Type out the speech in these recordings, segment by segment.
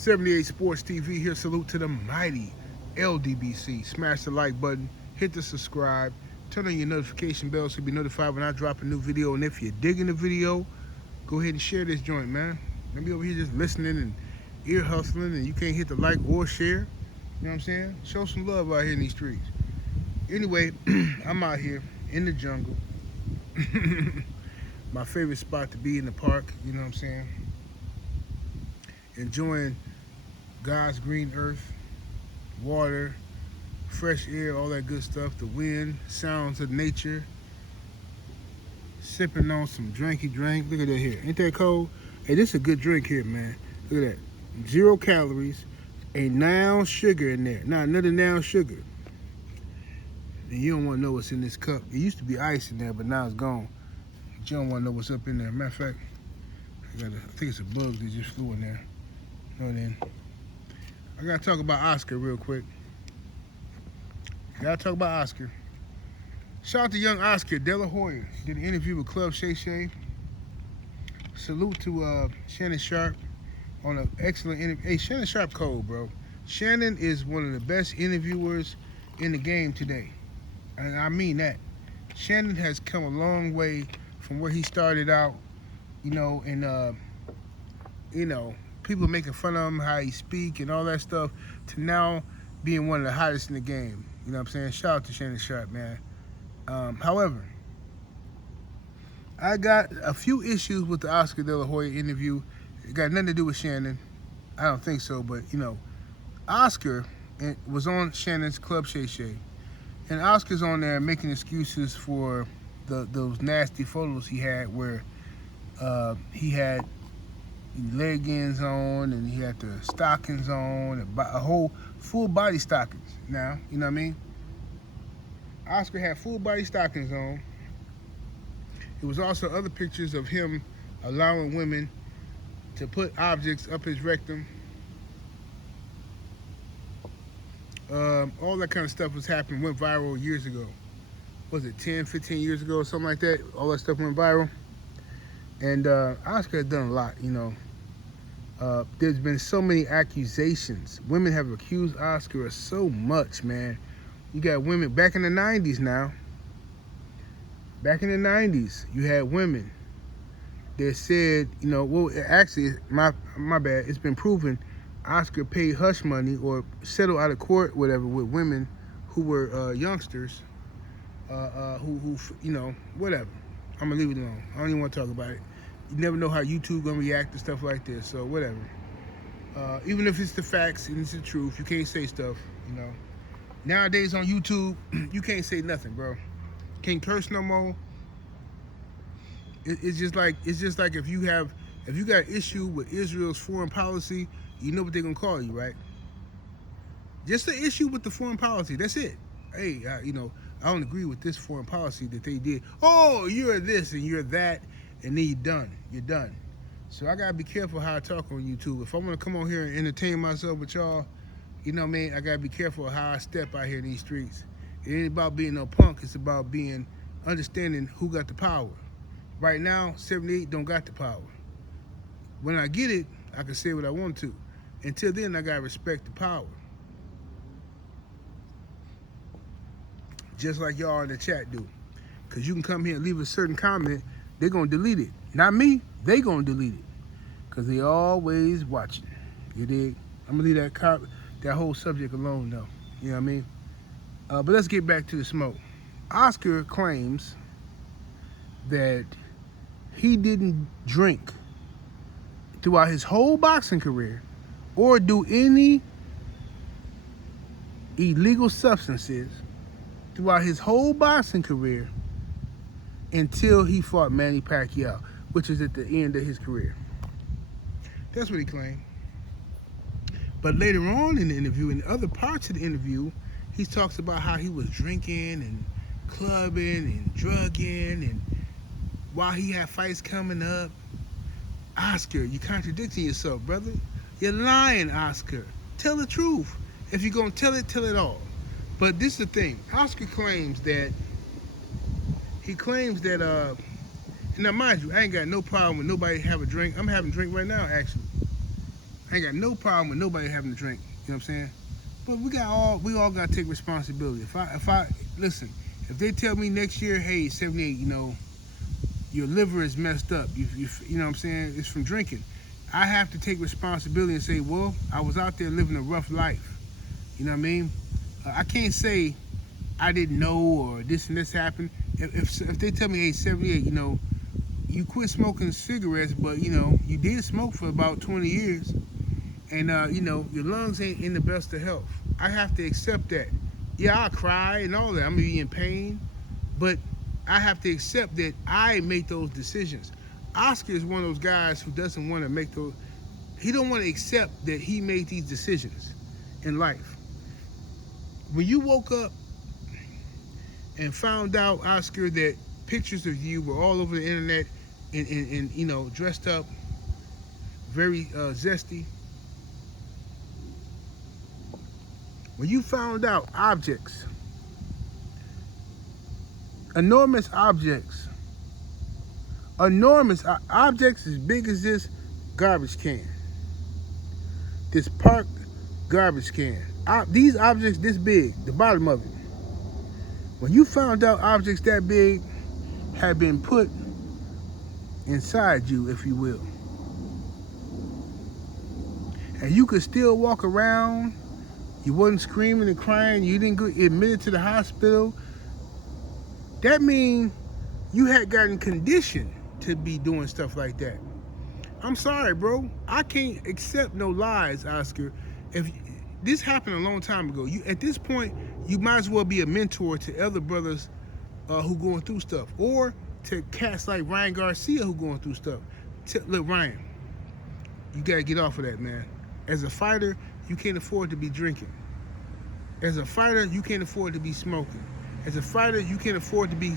78 Sports TV here. Salute to the mighty LDBC. Smash the like button, hit the subscribe, turn on your notification bell so you'll be notified when I drop a new video. And if you're digging the video, go ahead and share this joint, man. Don't be over here just listening and ear hustling and you can't hit the like or share. You know what I'm saying? Show some love out here in these streets. Anyway, I'm out here in the jungle. My favorite spot to be in the park, you know what I'm saying? Enjoying God's green earth, water, fresh air, all that good stuff, the wind, sounds of nature. Sipping on some drinky drink. Look at that here. Ain't that cold? Hey, this is a good drink here, man. Look at that. 0 calories, a noun sugar in there. Not another noun sugar. And you don't want to know what's in this cup. It used to be ice in there, but now it's gone. But you don't want to know what's up in there. Matter of fact, I think it's a bug that just flew in there. No, then. I got to talk about Oscar real quick. Got to talk about Oscar. Shout out to young Oscar. Dela Hoya did an interview with Club Shay. Salute to Shannon Sharp on an excellent interview. Hey, Shannon Sharp cold, bro. Shannon is one of the best interviewers in the game today. And I mean that. Shannon has come a long way from where he started out, you know, and, you know, people making fun of him, how he speak and all that stuff, to now being one of the hottest in the game. You know what I'm saying? Shout out to Shannon Sharp, man. However, I got a few issues with the Oscar De La Hoya interview. It got nothing to do with Shannon. I don't think so, but, you know, Oscar was on Shannon's Club Shay. And Oscar's on there making excuses for those nasty photos he had where he had leggings on and he had the stockings on, a whole full body stockings now, you know what I mean? Oscar had full body stockings on. There was also other pictures of him allowing women to put objects up his rectum. All that kind of stuff was happening, went viral years ago. Was it 10, 15 years ago or something like that? All that stuff went viral. And Oscar has done a lot, you know. There's been so many accusations. Women have accused Oscar of so much, man. You got women back in the 90s now. Back in the 90s, you had women that said, you know, well, actually, my bad, it's been proven Oscar paid hush money or settled out of court, whatever, with women who were youngsters, who, you know, whatever. I'm gonna leave it alone. I don't even want to talk about it. You never know how YouTube gonna react to stuff like this, so whatever. Even if it's the facts and it's the truth, you can't say stuff, you know. Nowadays on YouTube, you can't say nothing, bro. Can't curse no more. It's just like if you got an issue with Israel's foreign policy, you know what they're gonna call you, right? Just the issue with the foreign policy. That's it. Hey, you know, I don't agree with this foreign policy that they did. Oh, you're this and you're that, and then you're done. You're done. So I gotta be careful how I talk on YouTube. If I want to come on here and entertain myself with y'all, you know what I mean? I gotta be careful how I step out here in these streets. It ain't about being no punk. It's about understanding who got the power. Right now, 78 don't got the power. When I get it, I can say what I want to. Until then, I gotta respect the power. Just like y'all in the chat do. Because you can come here and leave a certain comment, they're gonna delete it. Not me, they gonna delete it. Because they always watching. You dig? I'm gonna leave that whole subject alone though. You know what I mean? But let's get back to the smoke. Oscar claims that he didn't drink throughout his whole boxing career or do any illegal substances throughout his whole boxing career until he fought Manny Pacquiao, which is at the end of his career. That's what he claimed. But later on in the interview, in other parts of the interview, he talks about how he was drinking and clubbing and drugging and while he had fights coming up. Oscar, you're contradicting yourself, brother. You're lying, Oscar. Tell the truth. If you're going to tell it all. But this is the thing. Oscar claims that, and now mind you, I ain't got no problem with nobody have a drink. I'm having a drink right now, actually. I ain't got no problem with nobody having a drink. You know what I'm saying? But we all gotta take responsibility. If I listen, if they tell me next year, hey, 78, your liver is messed up. You know what I'm saying? It's from drinking. I have to take responsibility and say, well, I was out there living a rough life. You know what I mean? I can't say I didn't know or this and this happened. If they tell me, hey, 78, you quit smoking cigarettes, but you did smoke for about 20 years, and your lungs ain't in the best of health. I have to accept that. Yeah, I'll cry and all that. I'm gonna be in pain, but I have to accept that I make those decisions. Oscar is one of those guys who doesn't want to make those. He don't want to accept that he made these decisions in life. When you woke up and found out, Oscar, that pictures of you were all over the internet and dressed up very zesty. When you found out objects, enormous objects as big as this garbage can, this parked garbage can. These objects this big, the bottom of it. When you found out objects that big had been put inside you, if you will, and you could still walk around, you wasn't screaming and crying, you didn't get admitted to the hospital, that means you had gotten conditioned to be doing stuff like that. I'm sorry, bro. I can't accept no lies, Oscar. If this happened a long time ago, at this point, you might as well be a mentor to other brothers who going through stuff, or to cats like Ryan Garcia who going through stuff. Look, Ryan, you gotta get off of that, man. As a fighter, you can't afford to be drinking. As a fighter, you can't afford to be smoking. As a fighter, you can't afford to be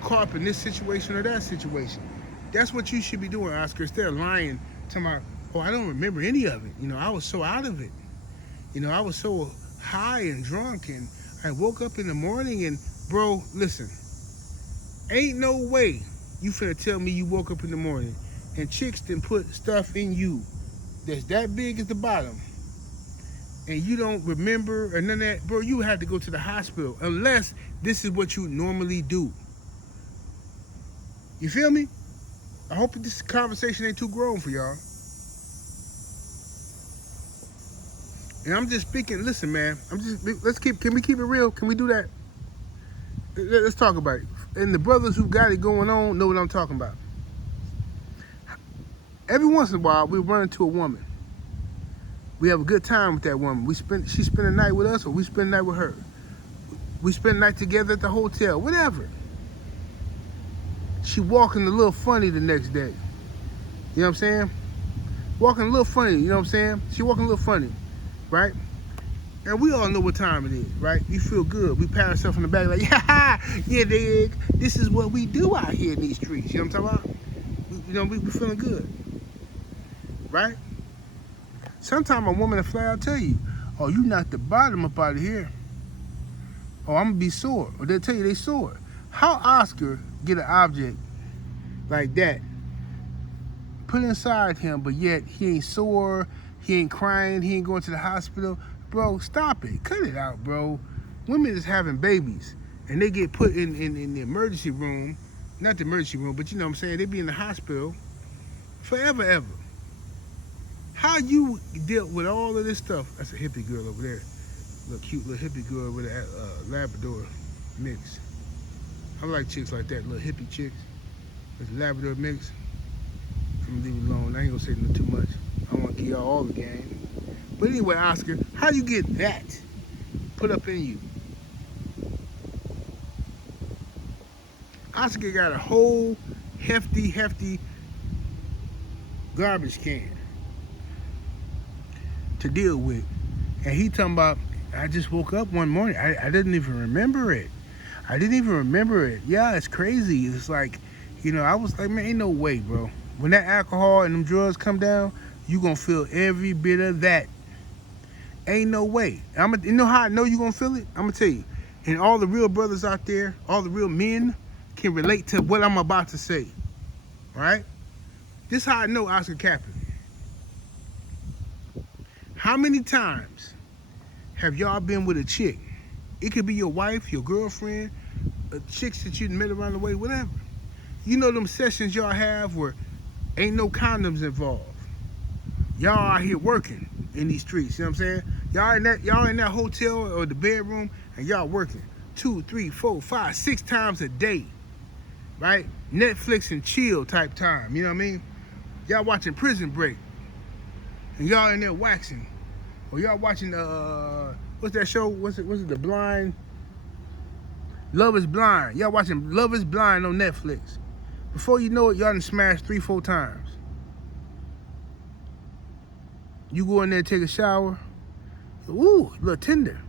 caught up in this situation or that situation. That's what you should be doing, Oscar, instead of lying to my, oh, I don't remember any of it. I was so out of it. I was so high and drunk, and I woke up in the morning and, bro, listen, ain't no way you finna tell me you woke up in the morning and chicks done put stuff in you that's that big at the bottom and you don't remember or none of that. Bro, you had to go to the hospital unless this is what you normally do. You feel me? I hope this conversation ain't too grown for y'all. And I'm just speaking, listen, man, can we keep it real? Can we do that? Let's talk about it. And the brothers who got it going on know what I'm talking about. Every once in a while, we run into a woman. We have a good time with that woman. She spend the night with us, or we spend the night with her. We spend the night together at the hotel, whatever. She walking a little funny the next day. You know what I'm saying? Walking a little funny, you know what I'm saying? She walking a little funny, right? And we all know what time it is, right? We feel good. We pat ourselves on the back like, yeah, dig. This is what we do out here in these streets. You know what I'm talking about? We feeling good, right? Sometimes a woman will flat out tell you, oh, you knocked the bottom up out of here. Oh, I'm going to be sore. Or they'll tell you they sore. How Oscar get an object like that put inside him, but yet he ain't sore, he ain't crying, he ain't going to the hospital? Bro, stop it. Cut it out, bro. Women is having babies, and they get put in the emergency room. Not the emergency room, but you know what I'm saying? They be in the hospital forever, ever. How you deal with all of this stuff? That's a hippie girl over there. Little cute little hippie girl with a Labrador mix. I like chicks like that, little hippie chicks. With a Labrador mix. I'm gonna leave it alone. I ain't gonna say nothing too much. I don't want to give y'all all the game. But anyway, Oscar, how you get that put up in you? Oscar got a whole hefty garbage can to deal with. And he talking about, I just woke up one morning. I didn't even remember it. Yeah, it's crazy. It's like, I was like, man, ain't no way, bro. When that alcohol and them drugs come down, you gonna feel every bit of that. Ain't no way. You know how I know you gonna feel it? I'm gonna tell you. And all the real brothers out there, all the real men can relate to what I'm about to say. All right? This is how I know Oscar capping. How many times have y'all been with a chick? It could be your wife, your girlfriend, chicks that you met around the way, whatever. You know them sessions y'all have where ain't no condoms involved. Y'all out here working in these streets, you know what I'm saying? Y'all in that hotel or the bedroom and y'all working 2, 3, 4, 5, 6 times a day, right? Netflix and chill type time, you know what I mean? Y'all watching Prison Break and y'all in there waxing. Or y'all watching what's that show? What's it? The Blind? Love is Blind. Y'all watching Love is Blind on Netflix. Before you know it, y'all done smashed 3, 4 times. You go in there, take a shower. Ooh, a little tender.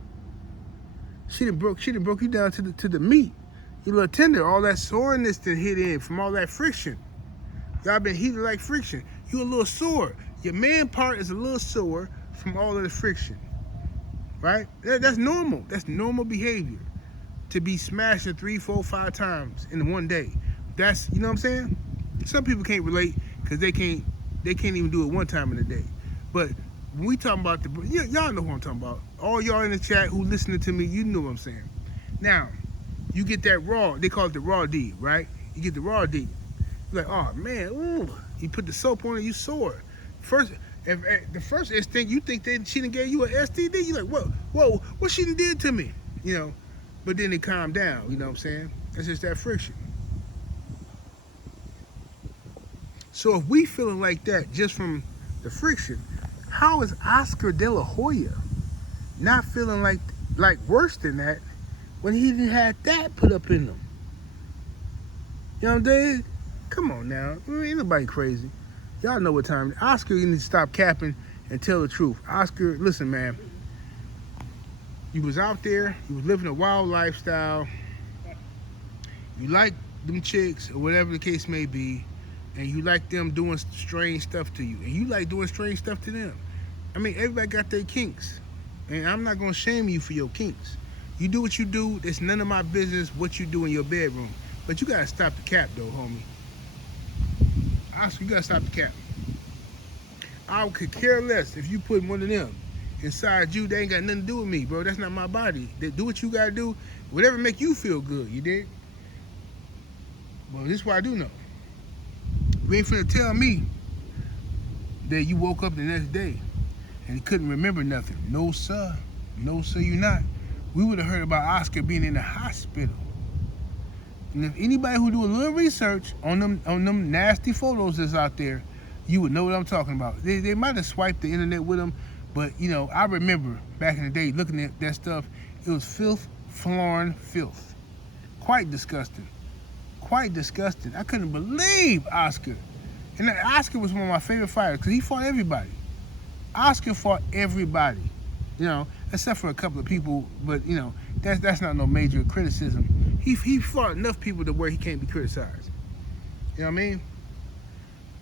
She done broke you down to the meat. You a little tender. All that soreness that hit in from all that friction. Y'all been heated like friction. You a little sore. Your man part is a little sore from all of the friction. Right? That's normal. That's normal behavior. To be smashing 3, 4, 5 times in one day. That's, you know what I'm saying? Some people can't relate because they can't even do it one time in a day. But when we talking about y'all know who I'm talking about. All y'all in the chat who listening to me, you know what I'm saying. Now, you get that raw, they call it the raw D, right? You get the raw D. You're like, oh man, ooh. You put the soap on it, you sore. The first instinct, you think that she done gave you an STD. You're like, whoa, what she done did to me? You know, but then it calmed down, you know what I'm saying? That's just that friction. So if we feeling like that just from the friction, how is Oscar De La Hoya not feeling like worse than that when he didn't have that put up in him? You know what I'm saying? Come on now, ain't nobody crazy. Y'all know what time. Oscar, you need to stop capping and tell the truth. Oscar, listen, man. You was out there, you was living a wild lifestyle. You like them chicks or whatever the case may be, and you like them doing strange stuff to you, and you like doing strange stuff to them. I mean, everybody got their kinks, and I'm not gonna shame you for your kinks. You do what you do. It's none of my business what you do in your bedroom. But you gotta stop the cap, though, homie. Oscar, you gotta stop the cap. I could care less if you put one of them inside you. They ain't got nothing to do with me, bro. That's not my body. They do what you gotta do. Whatever make you feel good, you dig? Well, this is what I do know. You ain't finna tell me that you woke up the next day and you couldn't remember nothing. No, sir. No, sir, you not. We would have heard about Oscar being in the hospital. And if anybody who do a little research on them nasty photos that's out there, you would know what I'm talking about. They might have swiped the internet with them, but, you know, I remember back in the day looking at that stuff. It was filth, flooring filth. Quite disgusting. Quite disgusting. I couldn't believe Oscar. And Oscar was one of my favorite fighters because he fought everybody. Oscar fought everybody, you know, except for a couple of people, but, you know, that's not no major criticism. He fought enough people to where he can't be criticized. You know what I mean?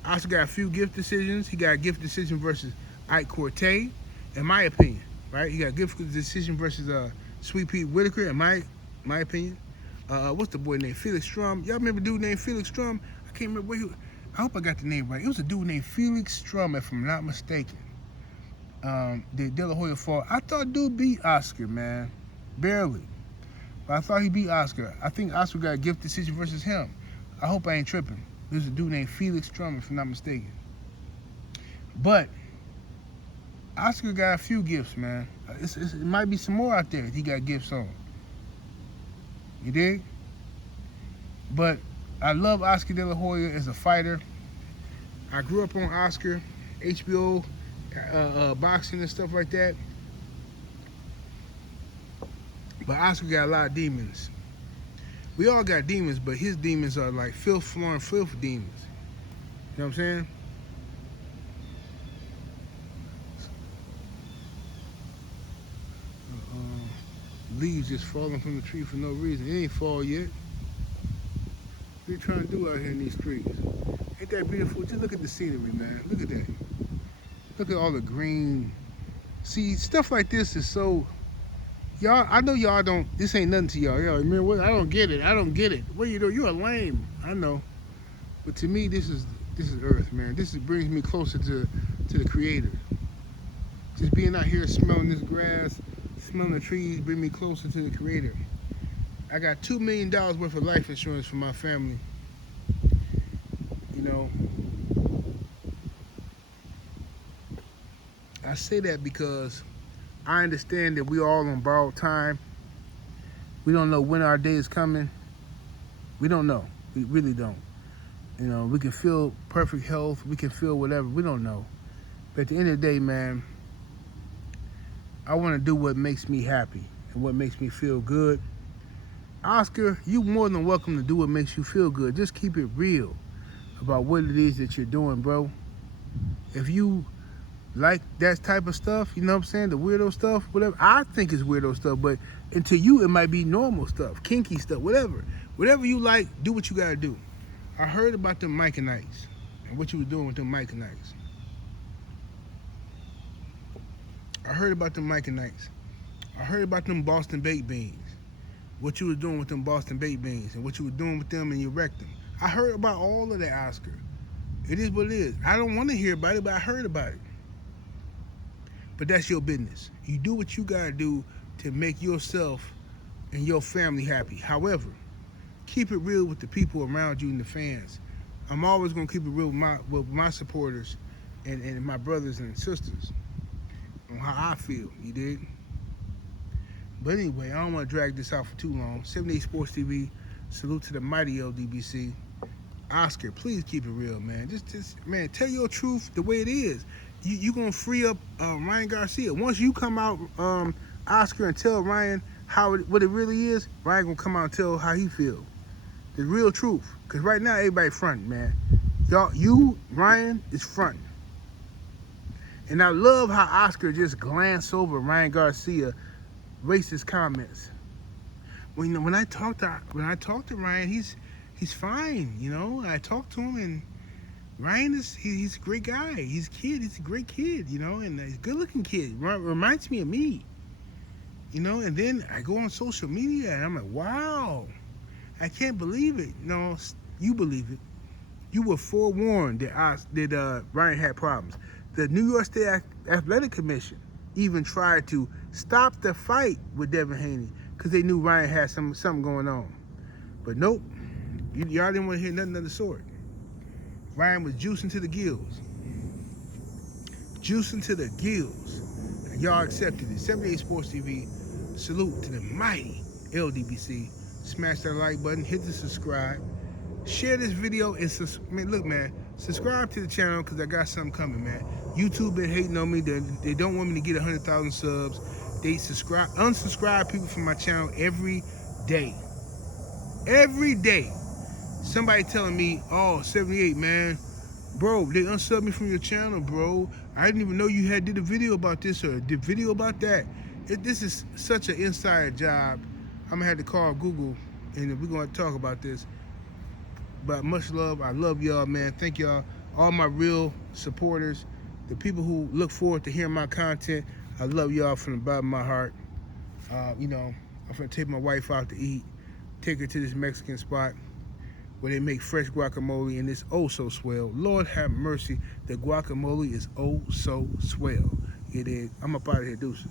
Oscar got a few gift decisions. He got a gift decision versus Ike Cortez, in my opinion, right? He got a gift decision versus Sweet Pete Whitaker, in my opinion. What's the boy named? Felix Strum. Y'all remember a dude named Felix Strum? I can't remember where he was. I hope I got the name right. It was a dude named Felix Strum, if I'm not mistaken. The De La Hoya fought. I thought dude beat Oscar, man. Barely. But I thought he beat Oscar. I think Oscar got a gift decision versus him. I hope I ain't tripping. There's a dude named Felix Strum, if I'm not mistaken. But Oscar got a few gifts, man. It might be some more out there that he got gifts on. You dig? But I love Oscar De La Hoya as a fighter. I grew up on Oscar, HBO, boxing and stuff like that. But Oscar got a lot of demons. We all got demons, but his demons are like filth, flooring filth demons. You know what I'm saying? Leaves just falling from the tree for no reason. It ain't fall yet. What are you trying to do out here in these streets? Ain't that beautiful? Just look at the scenery, man. Look at that. Look at all the green. See, stuff like this is so... Y'all, I know y'all don't... This ain't nothing to y'all. Y'all remember what? I don't get it. I don't get it. What are you doing? You're a lame. I know. But to me, this is Earth, man. This brings me closer to the Creator. Just being out here smelling this grass, smelling the trees, bring me closer to the Creator. I got $2 million worth of life insurance for my family. You know, I say that because I understand that we all on borrowed time. We don't know when our day is coming. We don't know. We really don't. You know, we can feel perfect health. We can feel whatever. We don't know. But at the end of the day, man, I want to do what makes me happy and what makes me feel good. Oscar, you more than welcome to do what makes you feel good. Just keep it real about what it is that you're doing, bro. If you like that type of stuff, you know what I'm saying, the weirdo stuff, whatever, I think it's weirdo stuff, but to you, it might be normal stuff, kinky stuff, whatever. Whatever you like, do what you gotta do. I heard about them Mike and Ike's and what you were doing with them Mike and Ike's. I heard about them Mike and Ike's. I heard about them Boston baked beans. What you were doing with them Boston baked beans and what you were doing with them and your rectum. I heard about all of that, Oscar. It is what it is. I don't want to hear about it, but I heard about it. But that's your business. You do what you gotta do to make yourself and your family happy. However, keep it real with the people around you and the fans. I'm always gonna keep it real with my supporters and my brothers and sisters on how I feel, you dig? But anyway, I don't want to drag this out for too long. 78 Sports TV, salute to the mighty LDBC. Oscar, please keep it real, man. Just man, tell your truth the way it is. You gonna free up Ryan Garcia. Once you come out, Oscar, and tell Ryan what it really is, Ryan gonna come out and tell how he feels. The real truth. Cause right now everybody fronting, man. Ryan is fronting. And I love how Oscar just glanced over Ryan Garcia racist comments. Well, you know, when I talk to Ryan, he's fine. You know, I talk to him, and Ryan he's a great guy. He's a great kid. You know, and he's a good-looking kid. Reminds me of me. You know, and then I go on social media, and I'm like, wow, I can't believe it. No, you believe it. You were forewarned that Ryan had problems. The New York State Athletic Commission even tried to stop the fight with Devin Haney because they knew Ryan had something going on. But nope, y'all didn't want to hear nothing of the sort. Ryan was juicing to the gills. Juicing to the gills. And y'all accepted it. 78 Sports TV, salute to the mighty LDBC. Smash that like button, hit the subscribe. Share this video and look, man, subscribe to the channel because I got something coming, man. YouTube been hating on me. They don't want me to get 100,000 subs. They unsubscribe people from my channel every day. Every day. Somebody telling me, oh, 78, man. Bro, they unsubbed me from your channel, bro. I didn't even know you did a video about this or did video about that. This is such an inside job. I'm going to have to call Google and we're going to talk about this. But much love. I love y'all, man. Thank y'all. All my real supporters, the people who look forward to hearing my content. I love y'all from the bottom of my heart. You know, I'm going to take my wife out to eat, take her to this Mexican spot where they make fresh guacamole and it's oh so swell. Lord have mercy, the guacamole is oh so swell. It is. I'm up out of here, deuces.